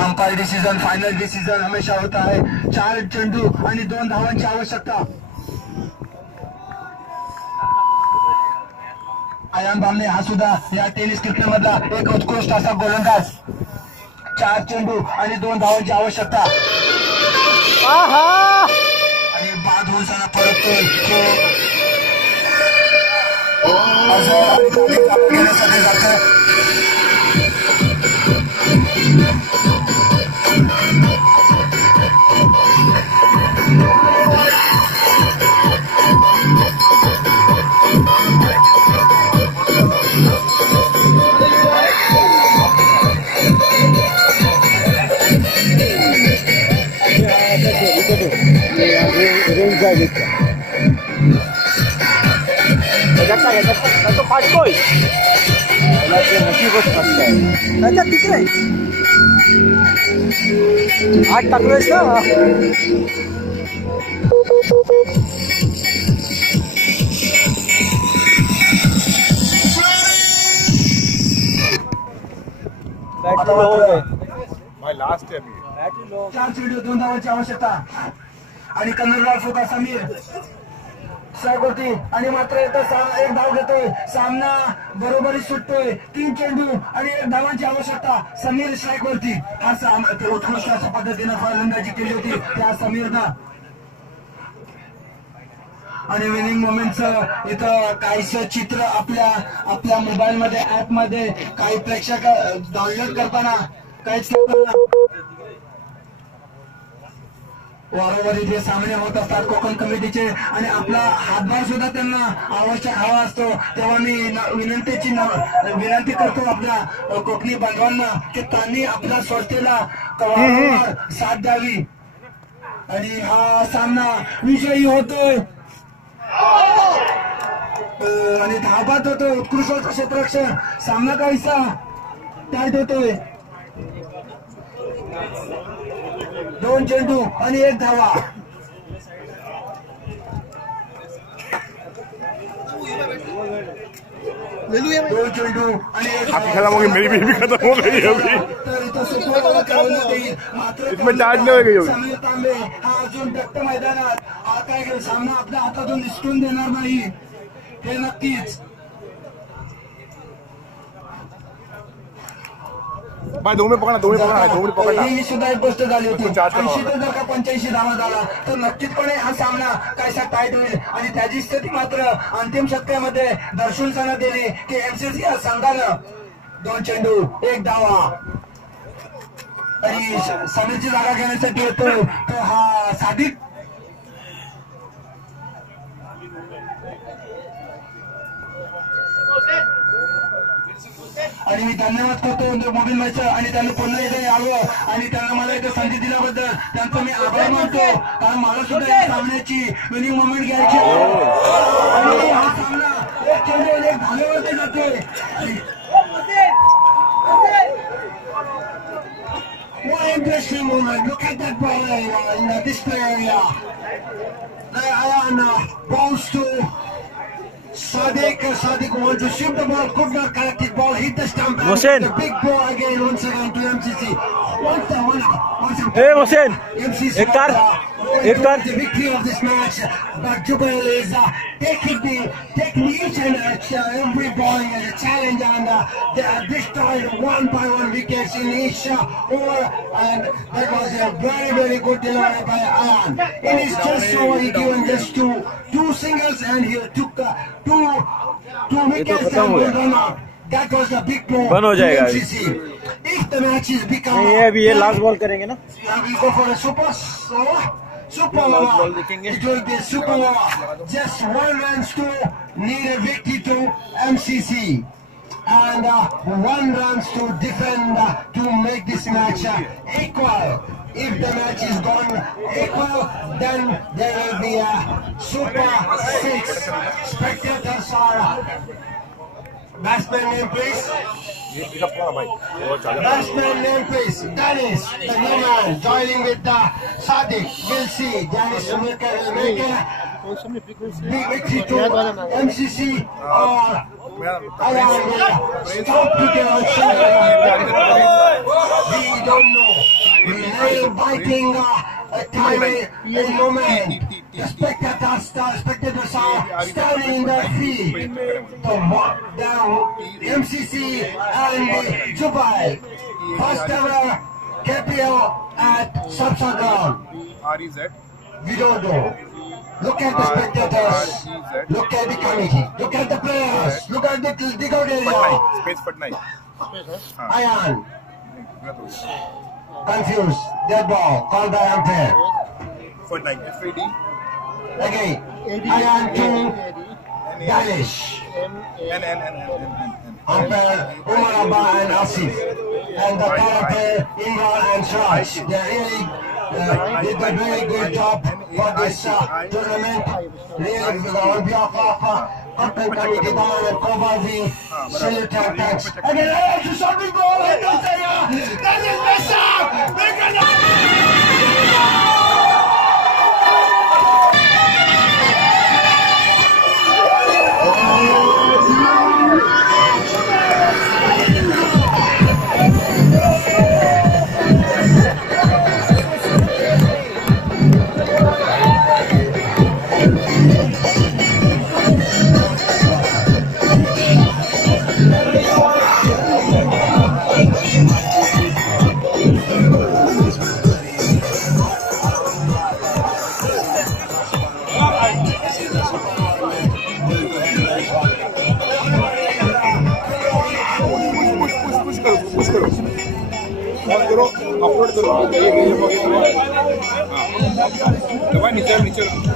Umpire decision, final decision हमेशा होता है. 4 चेंडू आणि 2 धावांची आवश्यकता. आयान बामणे हा सुद्धा या टेनिस क्रिकेट मधला एक उत्कृष्ट असा गोलंदाज. 4 चेंडू आणि 2 धावांची आवश्यकता. आणि बाद होऊन सणा परततोय घेण्यासाठी जातोय. तो फाटकोय नशीबच नसतं त्याच्यात तिकडे आठ टाकलोयस ना. लास्ट 4 चेंडू 2 धावांची आवश्यकता. आणि कन्नडराव सुद्धा समीर सायकोती आणि मात्र एक धाव घेतोय. सामना बरोबरी सुटतोय. 3 चेंडू आणि 1 धावांची आवश्यकता. समीर स्ट्राईकवरती. हा उत्कृष्ट अशा पद्धतीनं फलंदाजी केली होती त्या समीरनं. आणि विनिंग मोमेंटचं इथं काहीसं चित्र आपल्या मोबाईल मध्ये ऍप मध्ये काही प्रेक्षक डाउनलोड करताना काहीच वारंवार जे सामने होत असतात कोकण कमिटीचे आणि आपला हातभार सुद्धा त्यांना आवश्यक हवा असतो. तेव्हा मी विनंती करतो आपल्या कोकणी बांधवांना की त्यांनी आपल्या संस्थेला वारंवार साथ द्यावी. आणि हा सामना विजयी होतोय आणि धाबात होतोय. उत्कृष्ट क्षेत्ररक्षण. सामना काहीसा टाईट होतोय. 2 चेंडू आणि 1 धावा. दो चेंडू आणि खेला मेरी भी खत्म हो गई अभी. इसमें चार्ज नहीं हो गई समीर तांबे हा अजून दट्ट मैदानात काय सामना आपल्या हातातून निसटून देणार नाही हे नक्कीच. भाई 2 में पकड़ा ही सुद्धा एक गोष्ट झाली होती. 80 जर का 85 धावा झाला तर नक्कीचपणे हा सामना काहीसा टाईट होईल. आणि त्याची स्थिती मात्र अंतिम षटकामध्ये दर्शवून सांगण्यात दिली की एमसीसी या संघानं 2 चेंडू 1 धावा आणि समीरची जागा घेण्यासाठी येतो तो हा सादिक. आणि मी धन्यवाद करतो मोबाईल मॅच आणि त्यांनी पुन्हा इथे यावं आणि त्यांना मला इथे संधी दिल्याबद्दल त्यांचा मी आभार मानतो. कारण मला सुद्धा या सामन्याची विनिंग मोमेंट घ्यायची आणि हा सामना 1 चेंडू 1 धावेवरती जातोय. What an interesting moment. Look at that ball in the display area. Ayan balls to Sadiq wants to shoot the ball, could not collect it. Ball hit the stump. Mohsen. The big blow again once again to MCC. Hey Mohsen. MCC. एक car. The victory of this match, but Jubail is taking each and every ball as a challenge, and they have destroyed 1 by 1 wickets in each over, and that was a very good delivery by Ayan. In his just over, he given just two singles, and he took two wickets and 1 run out. That was a big blow. बन हो जाएगा. If the match is become, ये अभी ये last ball करेंगे ना. We go for a super over. It will be super over. Just 1 runs to need a victory to MCC. And 1 runs to defend to make this match equal. If the match is gone equal, then there will be a super 6. Spectators are batsman name please. Batsman name please. Dennis, the new man, joining with Sadiq. We'll see. Dennis will make a big victory to MCC or Ayan will stop to get on. We don't know. marking time in moment. The spectators are standing in their feet to mark down MCC and Dubai. First ever KPL at Sabsa ground. REZ. We don't know. Look at the spectators. Look at the committee. Look at the players. Look at the dig-out area. Space Patnai. Ayan. Confused. Dead ball. Called by umpire. Patnai. FAD. Okay. Ayan to Danish. Umpire Umar Abba and Asif. And the third player Imran and Siraj. They really did a very good job for this tournament. Really, on behalf of Captain Committee Daman and Kovazi, salute and thanks. Again, I have to shot the ball and don't say that is the shot! They're gonna... upload करो नीचे